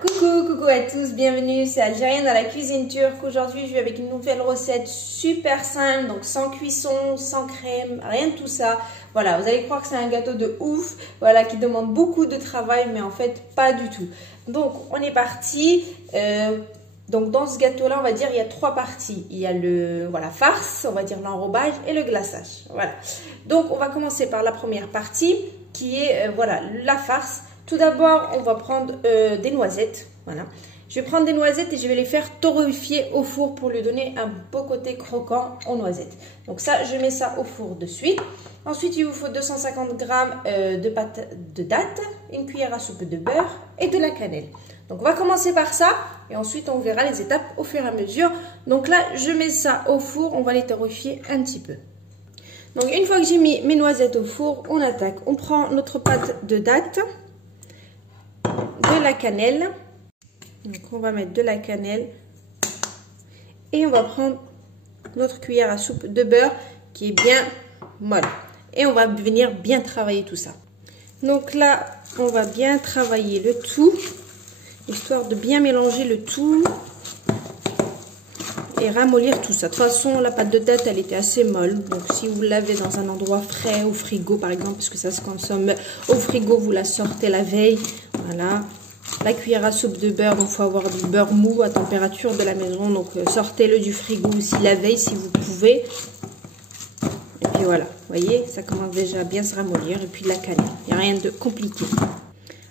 Coucou à tous, bienvenue, c'est Algérienne dans la cuisine turque. Aujourd'hui, je vais avec une nouvelle recette super simple, donc sans cuisson, sans crème, rien de tout ça. Voilà, vous allez croire que c'est un gâteau de ouf, voilà, qui demande beaucoup de travail, mais en fait, pas du tout. Donc, on est parti. Donc, dans ce gâteau-là, on va dire, il y a trois parties. Il y a le, voilà, farce, on va dire l'enrobage et le glaçage. Voilà. Donc, on va commencer par la première partie, qui est, voilà, la farce. Tout d'abord, on va prendre des noisettes. Voilà. Je vais prendre des noisettes et je vais les faire torréfier au four pour lui donner un beau côté croquant aux noisettes. Donc ça, je mets ça au four de suite. Ensuite, il vous faut 250 g de pâte de date, une cuillère à soupe de beurre et de la cannelle. Donc on va commencer par ça et ensuite on verra les étapes au fur et à mesure. Donc là, je mets ça au four, on va les torréfier un petit peu. Donc une fois que j'ai mis mes noisettes au four, on attaque. On prend notre pâte de date, de la cannelle. Donc on va mettre de la cannelle et on va prendre notre cuillère à soupe de beurre qui est bien molle. Et on va venir bien travailler tout ça. Donc là, on va bien travailler le tout, histoire de bien mélanger le tout et ramollir tout ça. De toute façon, la pâte de date, elle était assez molle. Donc si vous l'avez dans un endroit frais, au frigo par exemple, parce que ça se consomme au frigo, vous la sortez la veille. Voilà. La cuillère à soupe de beurre, donc il faut avoir du beurre mou à température de la maison. Donc sortez-le du frigo aussi la veille si vous pouvez. Et puis voilà, vous voyez, ça commence déjà à bien se ramollir. Et puis la cannelle, il n'y a rien de compliqué.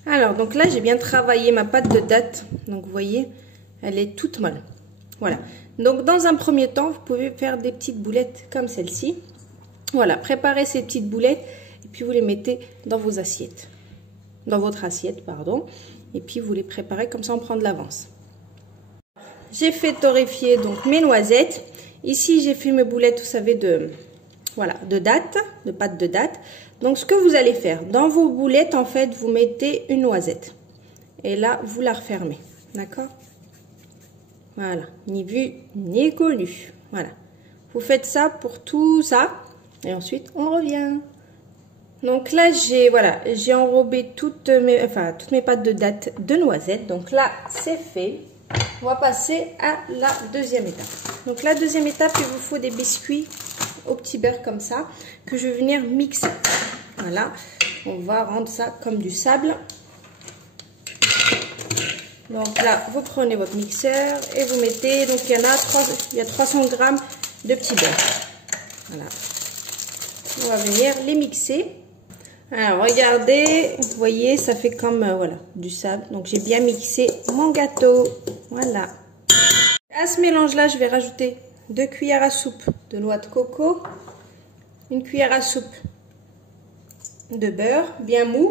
Alors, donc là, j'ai bien travaillé ma pâte de date. Donc vous voyez, elle est toute molle. Voilà. Donc dans un premier temps, vous pouvez faire des petites boulettes comme celle-ci. Voilà, préparez ces petites boulettes et puis vous les mettez dans vos assiettes. Dans votre assiette, pardon. Et puis vous les préparez comme ça, on prend de l'avance. J'ai fait torréfier donc mes noisettes. Ici, j'ai fait mes boulettes, vous savez, voilà, de date, de pâte de date. Donc ce que vous allez faire, dans vos boulettes, en fait, vous mettez une noisette. Et là, vous la refermez. D'accord? Voilà, ni vu, ni connu. Voilà. Vous faites ça pour tout ça. Et ensuite, on revient. Donc là, j'ai enrobé toutes mes pâtes de date de noisettes. Donc là, c'est fait. On va passer à la deuxième étape. Donc la deuxième étape, il vous faut des biscuits au petit beurre comme ça, que je vais venir mixer. Voilà, on va rendre ça comme du sable. Donc là, vous prenez votre mixeur et vous mettez, donc il y a 300 g de petit beurre. Voilà. On va venir les mixer. Alors regardez, vous voyez, ça fait comme voilà, du sable. Donc j'ai bien mixé mon gâteau. Voilà. À ce mélange là, je vais rajouter 2 cuillères à soupe de noix de coco, une cuillère à soupe de beurre bien mou.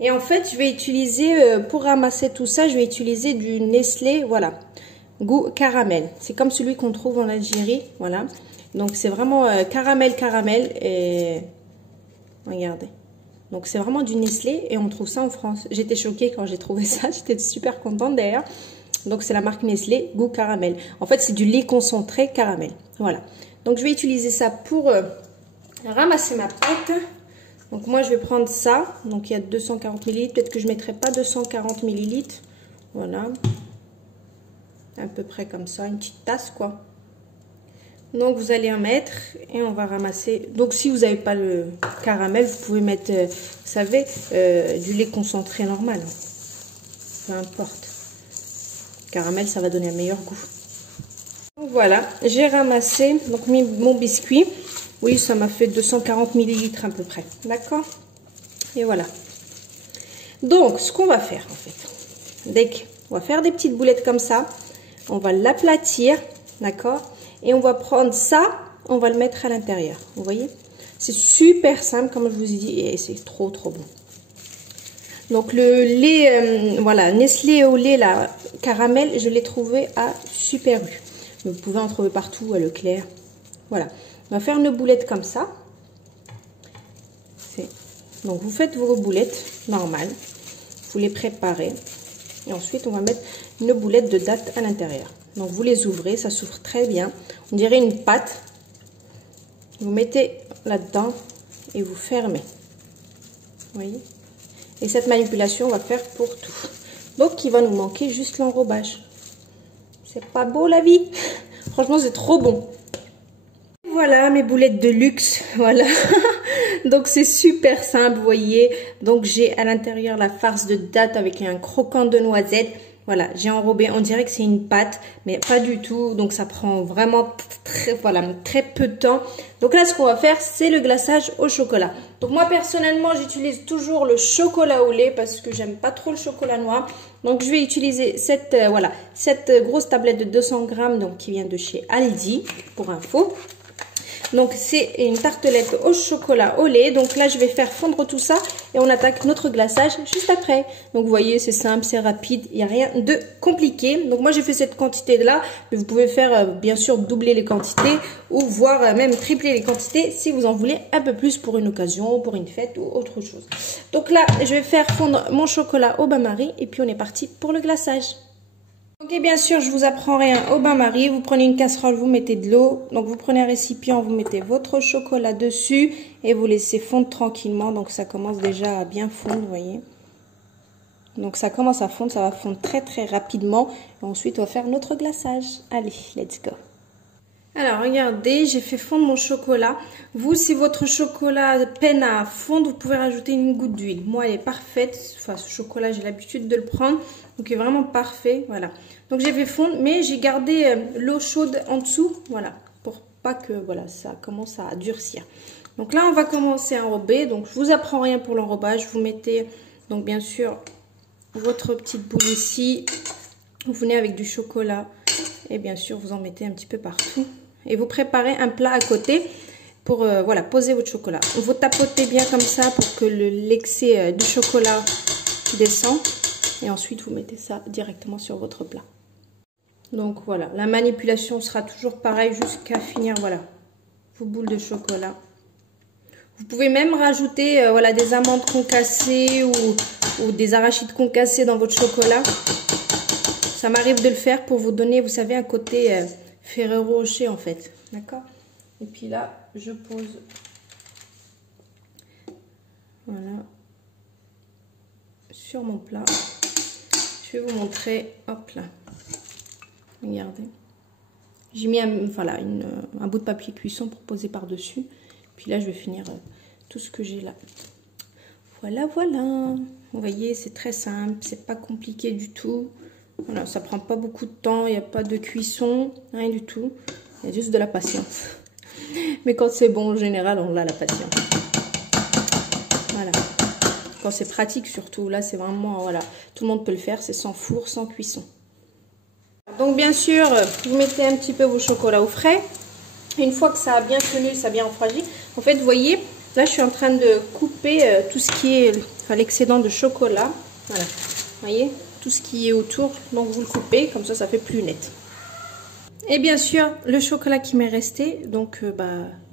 Et en fait, je vais utiliser, pour ramasser tout ça, je vais utiliser du Nestlé, voilà, goût caramel. C'est comme celui qu'on trouve en Algérie, voilà. Donc c'est vraiment caramel et regardez. Donc c'est vraiment du Nestlé et on trouve ça en France. J'étais choquée quand j'ai trouvé ça, j'étais super contente d'ailleurs. Donc c'est la marque Nestlé, goût caramel. En fait, c'est du lait concentré caramel. Voilà. Donc je vais utiliser ça pour ramasser ma pâte. Donc moi je vais prendre ça. Donc il y a 240 ml. Peut-être que je ne mettrai pas 240 ml. Voilà. À peu près comme ça, une petite tasse quoi. Donc vous allez en mettre et on va ramasser. Donc si vous n'avez pas le caramel, vous pouvez mettre, vous savez, du lait concentré normal. Peu importe. Caramel, ça va donner un meilleur goût. Donc voilà, j'ai ramassé donc mon biscuit. Oui, ça m'a fait 240 ml à peu près. D'accord? Et voilà. Donc, ce qu'on va faire en fait, on va faire des petites boulettes comme ça. On va l'aplatir, d'accord? Et on va prendre ça, on va le mettre à l'intérieur. Vous voyez? C'est super simple, comme je vous ai dit, et c'est trop bon. Donc le lait, voilà, Nestlé au lait, là, caramel, je l'ai trouvé à Super U. Vous pouvez en trouver partout, à Leclerc. Voilà. On va faire une boulette comme ça. Donc vous faites vos boulettes normales. Vous les préparez. Et ensuite, on va mettre une boulette de date à l'intérieur. Donc vous les ouvrez, ça s'ouvre très bien. On dirait une pâte. Vous mettez là-dedans et vous fermez. Vous voyez? Et cette manipulation, on va faire pour tout. Donc il va nous manquer juste l'enrobage. C'est pas beau la vie? Franchement c'est trop bon. Voilà mes boulettes de luxe, voilà. Donc c'est super simple, vous voyez. Donc j'ai à l'intérieur la farce de date avec un croquant de noisettes. Voilà, j'ai enrobé, on dirait que c'est une pâte, mais pas du tout. Donc ça prend vraiment très peu de temps. Donc là, ce qu'on va faire, c'est le glaçage au chocolat. Donc moi, personnellement, j'utilise toujours le chocolat au lait parce que j'aime pas trop le chocolat noir. Donc je vais utiliser cette grosse tablette de 200 grammes donc, qui vient de chez Aldi, pour info. Donc c'est une tartelette au chocolat au lait. Donc là je vais faire fondre tout ça et on attaque notre glaçage juste après. Donc vous voyez c'est simple, c'est rapide, il n'y a rien de compliqué. Donc moi j'ai fait cette quantité là, mais vous pouvez faire bien sûr doubler les quantités ou voire même tripler les quantités si vous en voulez un peu plus pour une occasion, pour une fête ou autre chose. Donc là je vais faire fondre mon chocolat au bain-marie et puis on est parti pour le glaçage. Ok, bien sûr, je vous apprends rien au bain-marie. Vous prenez une casserole, vous mettez de l'eau. Donc, vous prenez un récipient, vous mettez votre chocolat dessus et vous laissez fondre tranquillement. Donc, ça commence déjà à bien fondre, vous voyez. Donc, ça commence à fondre, ça va fondre très, très rapidement. Et ensuite, on va faire notre glaçage. Allez, let's go. Alors, regardez, j'ai fait fondre mon chocolat. Vous, si votre chocolat peine à fondre, vous pouvez rajouter une goutte d'huile. Moi, elle est parfaite. Enfin, ce chocolat, j'ai l'habitude de le prendre. Donc, il est vraiment parfait. Voilà. Donc, j'ai fait fondre, mais j'ai gardé l'eau chaude en dessous. Voilà. Pour pas que, voilà, ça commence à durcir. Donc, là, on va commencer à enrober. Donc, je vous apprends rien pour l'enrobage. Vous mettez, donc, bien sûr, votre petite boule ici. Vous venez avec du chocolat. Et bien sûr, vous en mettez un petit peu partout. Et vous préparez un plat à côté pour voilà, poser votre chocolat. Vous tapotez bien comme ça pour que l'excès du chocolat descend. Et ensuite, vous mettez ça directement sur votre plat. Donc voilà, la manipulation sera toujours pareille jusqu'à finir, voilà, vos boules de chocolat. Vous pouvez même rajouter voilà, des amandes concassées ou des arachides concassés dans votre chocolat. Ça m'arrive de le faire pour vous donner, vous savez, un côté Ferrero Rocher en fait. D'accord? Et puis là, je pose. Voilà. Sur mon plat. Je vais vous montrer. Hop là. Regardez. J'ai mis un bout de papier cuisson pour poser par-dessus. Puis là, je vais finir tout ce que j'ai là. Voilà, voilà. Vous voyez, c'est très simple. C'est pas compliqué du tout. Voilà, ça prend pas beaucoup de temps, il n'y a pas de cuisson, rien du tout. Il y a juste de la patience. Mais quand c'est bon, en général, on a la patience. Voilà. Quand c'est pratique surtout, là c'est vraiment, voilà, tout le monde peut le faire, c'est sans four, sans cuisson. Donc bien sûr, vous mettez un petit peu vos chocolats au frais. Une fois que ça a bien tenu, ça a bien enfraigi. En fait, vous voyez, là je suis en train de couper tout ce qui est l'excédent de chocolat. Voilà, vous voyez, tout ce qui est autour, donc vous le coupez, comme ça fait plus net. Et bien sûr, le chocolat qui m'est resté, donc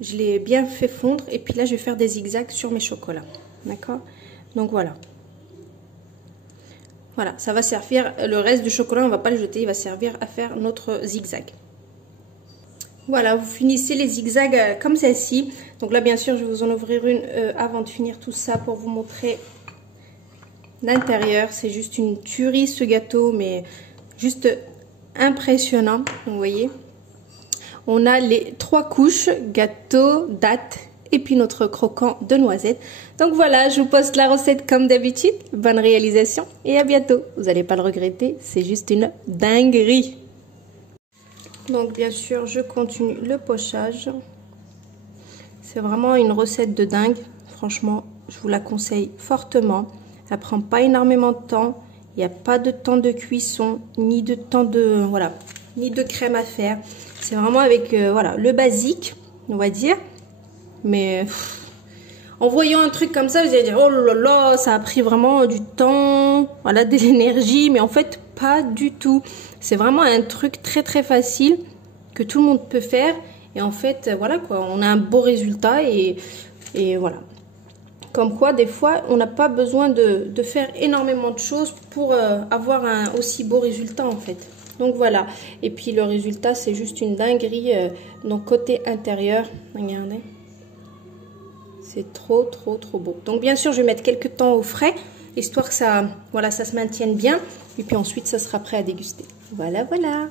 je l'ai bien fait fondre. Et puis là, je vais faire des zigzags sur mes chocolats. D'accord? Donc voilà. Voilà, ça va servir, le reste du chocolat, on ne va pas le jeter, il va servir à faire notre zigzag. Voilà, vous finissez les zigzags comme celle-ci. Donc là, bien sûr, je vais vous en ouvrir une avant de finir tout ça pour vous montrer l'intérieur. C'est juste une tuerie ce gâteau, mais juste impressionnant. Vous voyez, on a les 3 couches, gâteau, date et puis notre croquant de noisettes. Donc voilà, je vous poste la recette comme d'habitude. Bonne réalisation et à bientôt. Vous n'allez pas le regretter, c'est juste une dinguerie. Donc bien sûr, je continue le pochage. C'est vraiment une recette de dingue. Franchement, je vous la conseille fortement. Elle prend pas énormément de temps. Il n'y a pas de temps de cuisson, ni de temps de ni de crème à faire. C'est vraiment avec voilà, le basique, on va dire. Mais en voyant un truc comme ça, vous allez dire oh là là, ça a pris vraiment du temps, voilà, de l'énergie. Mais en fait, pas du tout. C'est vraiment un truc très très facile que tout le monde peut faire. Et en fait, voilà quoi, on a un beau résultat et voilà. Comme quoi, des fois, on n'a pas besoin de faire énormément de choses pour avoir un aussi beau résultat en fait. Donc voilà. Et puis le résultat, c'est juste une dinguerie. Donc côté intérieur, regardez. C'est trop trop trop beau. Donc bien sûr, je vais mettre quelques temps au frais. histoire que ça, voilà, ça se maintienne bien. Et puis ensuite, ça sera prêt à déguster. Voilà, voilà.